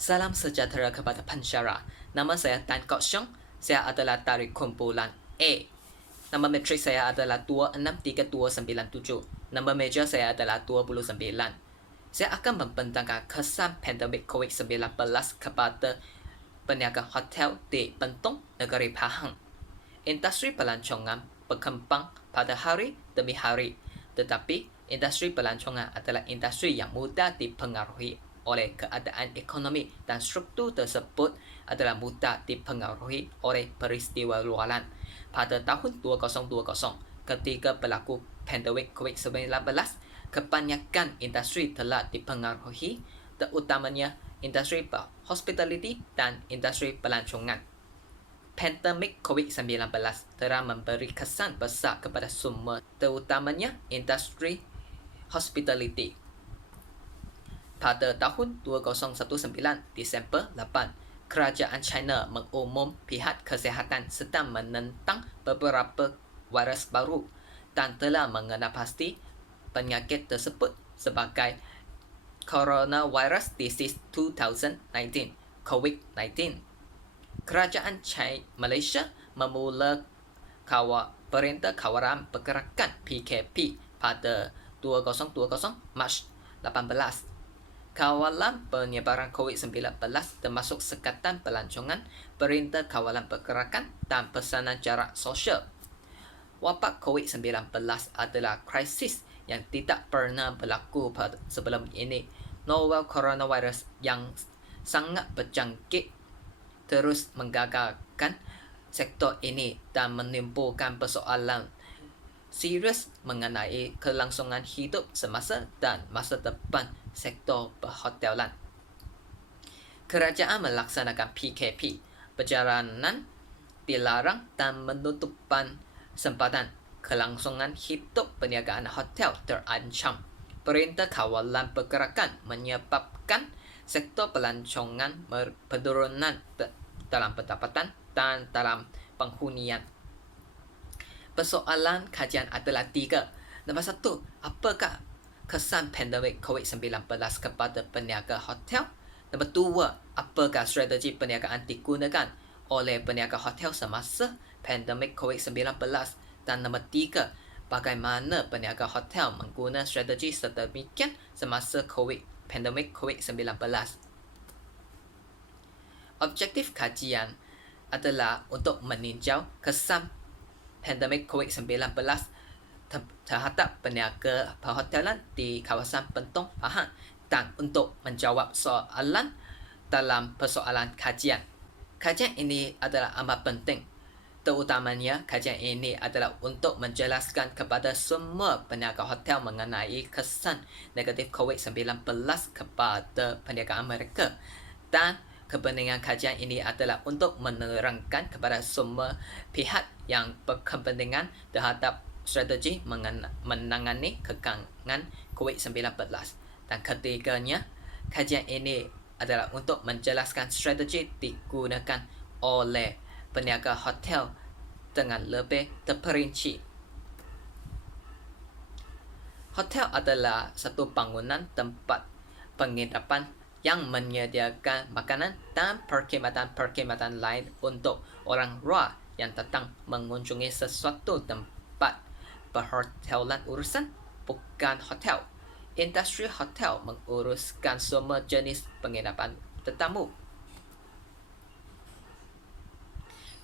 Salam sejahtera kepada pensyarah. Nama saya Tan Kok Siong. Saya adalah dari kumpulan A. Nama metrik saya adalah 263297. Nama meja saya adalah 29. Saya akan membentangkan kesan pandemik COVID-19 kepada peniaga hotel di Bentong, Negeri Pahang. Industri pelancongan berkembang pada hari demi hari, tetapi industri pelancongan adalah industri yang mudah dipengaruhi oleh keadaan ekonomi dan struktur tersebut adalah mudah dipengaruhi oleh peristiwa luaran. Pada tahun 2020, ketika berlaku pandemik COVID-19, kebanyakan industri telah dipengaruhi, terutamanya industri hospitality dan industri pelancongan. Pandemik COVID-19 telah memberi kesan besar kepada semua, terutamanya industri hospitality. Pada tahun 2019, Disember 8, kerajaan China mengumum pihak kesihatan sedang menentang beberapa virus baru dan telah mengenal pasti penyakit tersebut sebagai Coronavirus Disease 2019 COVID-19. Kerajaan Malaysia memula Perintah Kawalan Pergerakan PKP pada 2020 Mac 18. Kawalan penyebaran COVID-19 termasuk sekatan pelancongan, perintah kawalan pergerakan dan pesanan jarak sosial. Wabak COVID-19 adalah krisis yang tidak pernah berlaku sebelum ini. Novel coronavirus yang sangat berjangkit terus menggagalkan sektor ini dan menimbulkan persoalan serius mengenai kelangsungan hidup semasa dan masa depan sektor perhotelan. Kerajaan melaksanakan PKP, perjalanan dilarang dan penutupan sempadan kelangsungan hidup perniagaan hotel terancam. Perintah kawalan pergerakan menyebabkan sektor pelancongan penurunan dalam pendapatan dan dalam penghunian. Persoalan kajian adalah 3. Nombor 1, apakah kesan pandemik COVID-19 kepada peniaga hotel? Nombor 2, apakah strategi perniagaan digunakan oleh peniaga hotel semasa pandemik COVID-19? Dan nombor 3, bagaimana peniaga hotel menggunakan strategi sedemikian semasa pandemik COVID-19? Objektif kajian adalah untuk meninjau kesan pandemik COVID-19 terhadap peniaga perhotelan di kawasan Bentong, Pahang dan untuk menjawab soalan dalam persoalan kajian. Kajian ini adalah amat penting. Terutamanya, kajian ini adalah untuk menjelaskan kepada semua peniaga hotel mengenai kesan negatif COVID-19 kepada perniagaan mereka. Dan kepentingan kajian ini adalah untuk menerangkan kepada semua pihak yang berkepentingan terhadap strategi menangani kekangan COVID-19. Dan ketiganya, kajian ini adalah untuk menjelaskan strategi digunakan oleh peniaga hotel dengan lebih terperinci. Hotel adalah satu bangunan tempat penginapan yang menyediakan makanan dan perkhidmatan lain untuk orang luar yang datang mengunjungi sesuatu tempat perhotelan urusan bukan hotel. Industri hotel menguruskan semua jenis penginapan tetamu.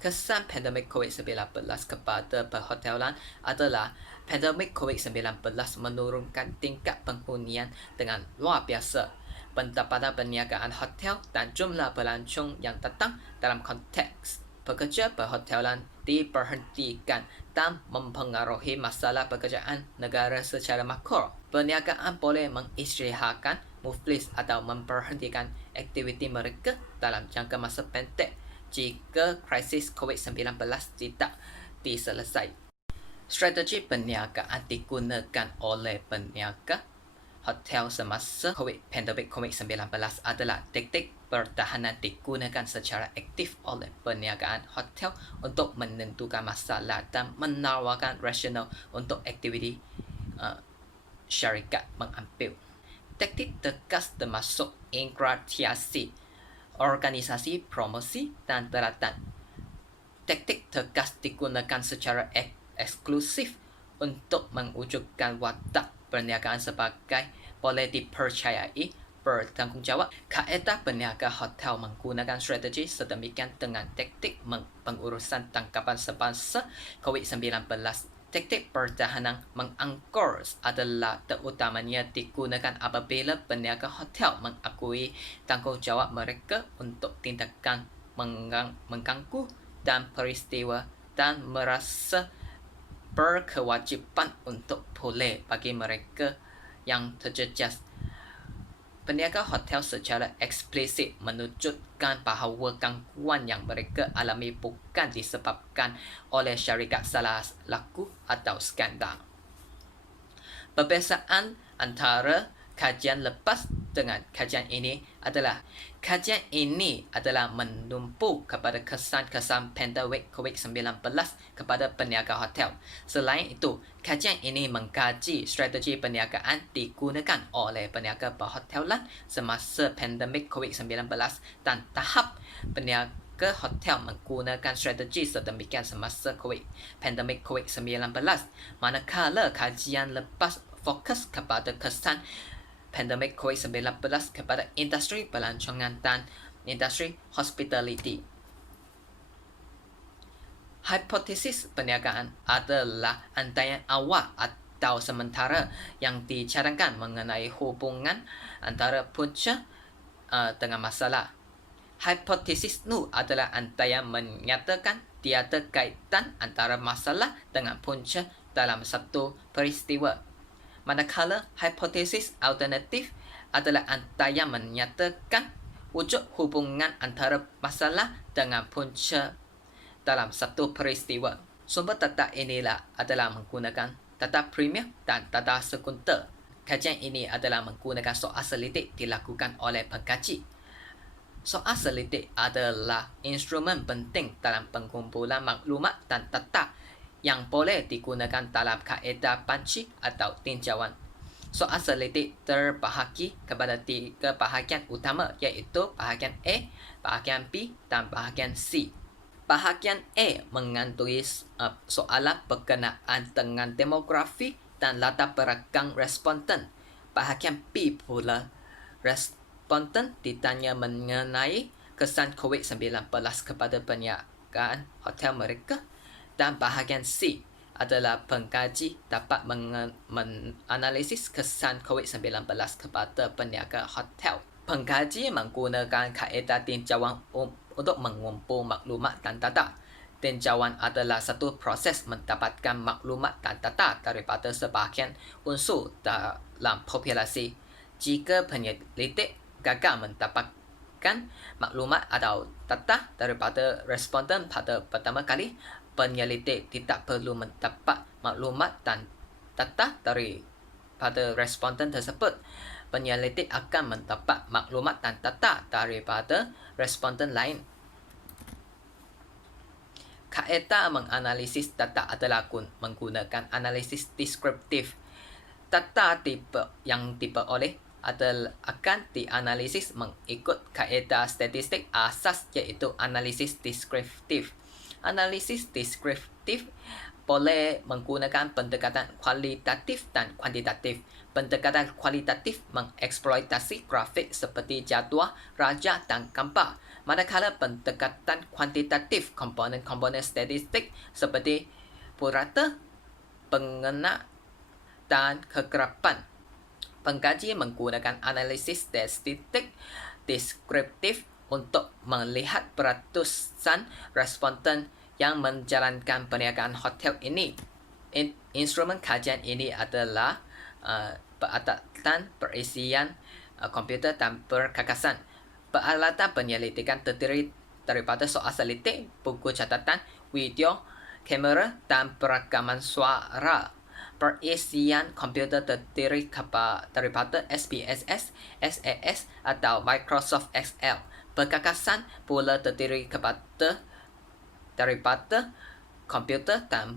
Kesan pandemik COVID-19 kepada perhotelan adalah pandemik COVID-19 menurunkan tingkat penghunian dengan luar biasa. Pendapatan perniagaan hotel dan jumlah pelancong yang datang dalam konteks pekerja perhotelan diberhentikan dan mempengaruhi masalah pekerjaan negara secara makro. Perniagaan boleh mengistirahatkan, muflis atau memberhentikan aktiviti mereka dalam jangka masa pendek jika krisis COVID-19 tidak diselesai. Strategi perniagaan digunakan oleh peniaga hotel semasa pandemik COVID-19 adalah taktik pertahanan digunakan secara aktif oleh perniagaan hotel untuk menentukan masalah dan menawarkan rasional untuk aktiviti syarikat mengambil. Taktik tegas termasuk ingratiasi organisasi promosi dan peralatan. Taktik tegas digunakan secara eksklusif untuk mewujudkan watak perniagaan sebagai boleh dipercayai bertanggungjawab. Kaedah berniaga hotel menggunakan strategi sedemikian dengan taktik pengurusan tangkapan semasa COVID-19. Taktik pertahanan mengangkor adalah terutamanya digunakan apabila peniaga hotel mengakui tanggungjawab mereka untuk tindakan mengganggu dan peristiwa dan merasa berkewajiban untuk pulih bagi mereka yang terjejas. Peniaga hotel secara eksplisit menunjukkan bahawa gangguan yang mereka alami bukan disebabkan oleh syarikat salah laku atau skandal. Perbezaan antara kajian lepas dengan kajian ini adalah menumpu kepada kesan-kesan pandemik COVID-19 kepada peniaga hotel. Selain itu, kajian ini mengkaji strategi perniagaan digunakan oleh peniaga perhotelan semasa pandemik COVID-19 dan tahap peniaga hotel menggunakan strategi sedemikian semasa pandemik COVID-19. Manakala kajian lepas fokus kepada kesan pandemik COVID-19 kepada industri pelancongan dan industri hospitality. Hipotesis perniagaan adalah antaian awal atau sementara yang dicadangkan mengenai hubungan antara punca dengan masalah. Hipotesis nu adalah antaian menyatakan tiada kaitan antara masalah dengan punca dalam satu peristiwa. Manakala hipotesis alternatif adalah antaian menyatakan wujud hubungan antara masalah dengan punca dalam satu peristiwa. Sumber data inilah adalah menggunakan data primer dan data sekunder. Kajian ini adalah menggunakan soal selidik dilakukan oleh pengkaji. Soal selidik adalah instrumen penting dalam pengumpulan maklumat dan data yang boleh digunakan dalam kaedah panci atau tinjauan. Soal selidik terbahagi kepada 3 bahagian utama, iaitu bahagian A, bahagian B dan bahagian C. Bahagian A mengandungi soalan berkenaan dengan demografi dan latar belakang responden. Bahagian B pula, responden ditanya mengenai kesan COVID-19 kepada perniagaan hotel mereka. Dan bahagian C adalah pengkaji dapat menganalisis kesan COVID-19 kepada peniaga hotel. Pengkaji menggunakan kaedah tinjauan untuk mengumpul maklumat dan data. Tinjauan adalah satu proses mendapatkan maklumat dan data daripada sebahagian unsur dalam populasi. Jika penyelidik gagal mendapatkan maklumat atau data daripada responden pada pertama kali, penyelidik tidak perlu mendapat maklumat dan data daripada responden tersebut. Penyelidik akan mendapat maklumat dan data daripada responden lain. Kaedah menganalisis data adalah menggunakan analisis deskriptif. Data yang diperoleh akan dianalisis mengikut kaedah statistik asas, iaitu analisis deskriptif. Analisis deskriptif boleh menggunakan pendekatan kualitatif dan kuantitatif. Pendekatan kualitatif mengeksploitasi grafik seperti jadual, raja dan gambar. Manakala pendekatan kuantitatif komponen-komponen statistik seperti purata, pengena dan kekerapan. Pengkaji menggunakan analisis statistik deskriptif untuk melihat peratusan responden yang menjalankan perniagaan hotel ini. Instrumen kajian ini adalah peralatan perisian komputer dan perkakasan. Peralatan penyelidikan terdiri daripada soal selidik, buku catatan, video, kamera dan perekaman suara. Perisian komputer terdiri daripada SPSS, SAS atau Microsoft Excel. Perkakasan pula terdiri daripada komputer dan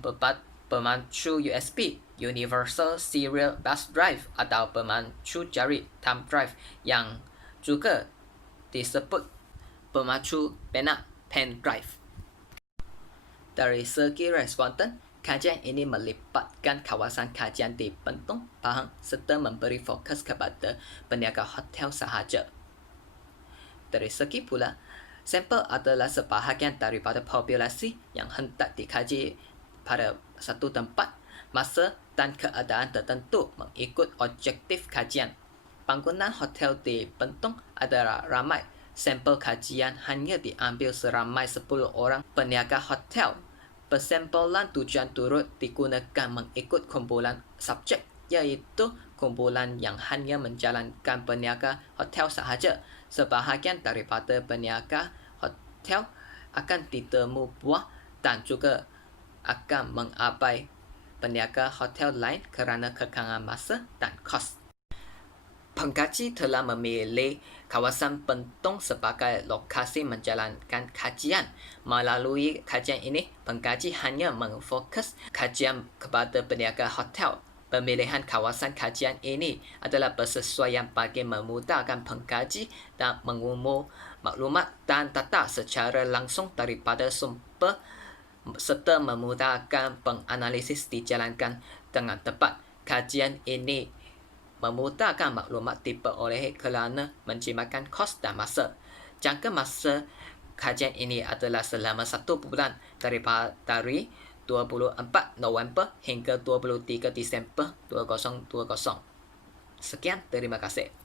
pemancu USB, Universal Serial Bus Drive atau pemancu jari thumb drive yang juga disebut pemacu pena pen drive. Dari segi responden, kajian ini melibatkan kawasan kajian di Bentong, Pahang serta memberi fokus kepada peniaga hotel sahaja. Dari segi pula, sampel adalah sebahagian daripada populasi yang hendak dikaji pada satu tempat, masa dan keadaan tertentu mengikut objektif kajian. Bangunan hotel di Bentong adalah ramai. Sampel kajian hanya diambil seramai 10 orang peniaga hotel. Persampelan tujuan turut digunakan mengikut kumpulan subjek, iaitu kumpulan yang hanya menjalankan peniaga hotel sahaja. Sebahagian daripada peniaga hotel akan ditemu buah dan juga akan mengabai peniaga hotel lain kerana kekangan masa dan kos. Pengkaji telah memilih kawasan Bentong sebagai lokasi menjalankan kajian. Melalui kajian ini, pengkaji hanya memfokus kajian kepada peniaga hotel. Pemilihan kawasan kajian ini adalah bersesuaian bagi memudahkan pengkaji dan mengumum maklumat dan data secara langsung daripada sumber serta memudahkan penganalisis dijalankan dengan tepat. Kajian ini memudahkan maklumat diperolehi kerana menjimatkan kos dan masa. Jangka masa kajian ini adalah selama 1 bulan dari 24 November hingga 23 Disember 2020. Sekian, terima kasih.